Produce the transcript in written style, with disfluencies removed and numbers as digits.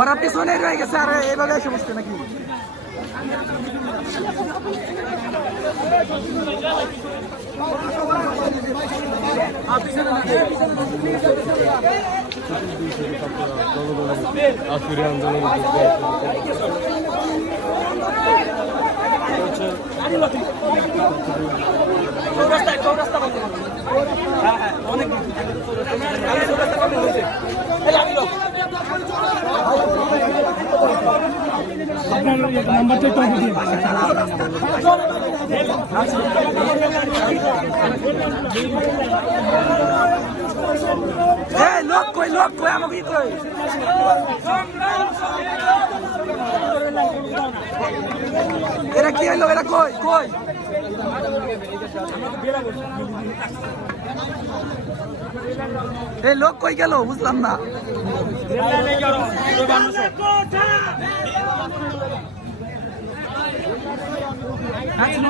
ওরা পিছনে রয়ে গেছে আর এইভাবে এসে বসছে নাকি আসুরি আন্দোলন লোক কই আমাকে কই এরা কি হইলো এরা কই কই এই লোক কই গেল বুঝলাম না আচ্ছা